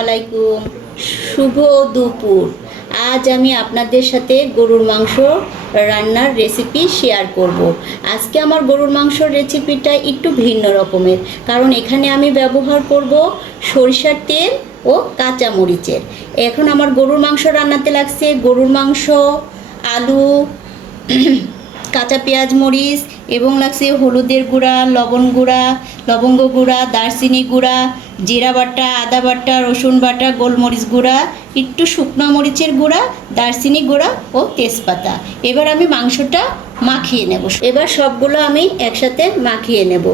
আলাইকুম। শুভ দুপুর। আজ আমি আপনাদের সাথে গরুর মাংস রান্নার রেসিপি শেয়ার করব। আজকে আমার গরুর মাংসর রেসিপিটা একটু ভিন্ন রকমের, কারণ এখানে আমি ব্যবহার করব সরিষার তেল ও কাঁচা মরিচের এখন আমার গরুর মাংস রান্নাতে লাগছে গরুর মাংস, আলু কাঁচা পেঁয়াজ মরিচ এবং লাগছে হলুদের গুঁড়া, লবণ গুঁড়া, লবঙ্গ গুঁড়া, দারচিনি গুঁড়া, জিরা বাটা, আদা বাটা, রসুন বাটা, গোলমরিচ গুঁড়া, একটু শুকনো মরিচের গুঁড়া, দারচিনি গুঁড়া ও তেজপাতা। এবার আমি মাংসটা মাখিয়ে নেব। এবার সবগুলো আমি একসাথে মাখিয়ে নেব।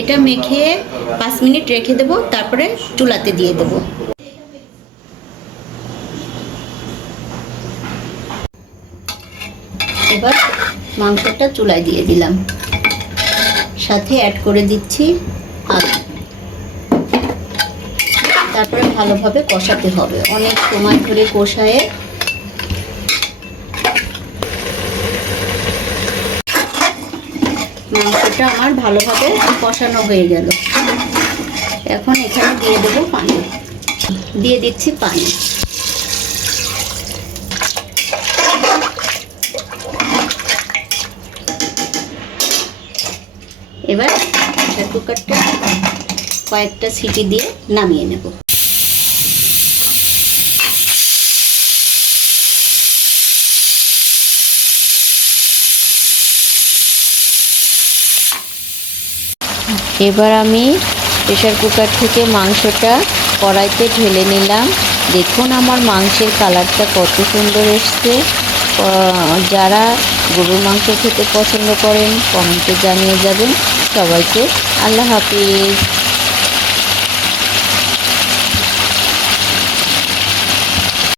এটা মেখে পাঁচ মিনিট রেখে দেবো, তারপরে চুলাতে দিয়ে দেবো। এবার মাংসটা চুলায় দিয়ে দিলাম। সাথে অ্যাড করে দিচ্ছি আলু। তারপরে ভালোভাবে কষাতে হবে। অনেক সময় ধরে কষায়ে মাংসটা আমার ভালোভাবে কষানো হয়ে গেল। এখন এখানে দিয়ে দেবো পানি। দিয়ে দিচ্ছি পানি। এবার কুকারটা কয়েকটা সিটি দিয়ে নামিয়ে নেব। এবার আমি প্রেশার কুকার থেকে মাংসটা কড়াইতে ঢেলে নিলাম। দেখুন আমার মাংসের কালারটা কত সুন্দর এসছে। যারা গরুর মাংস খেতে পছন্দ করেন, কমেন্টে জানিয়ে যাবেন। সবাইকে আল্লাহ হাফিজ।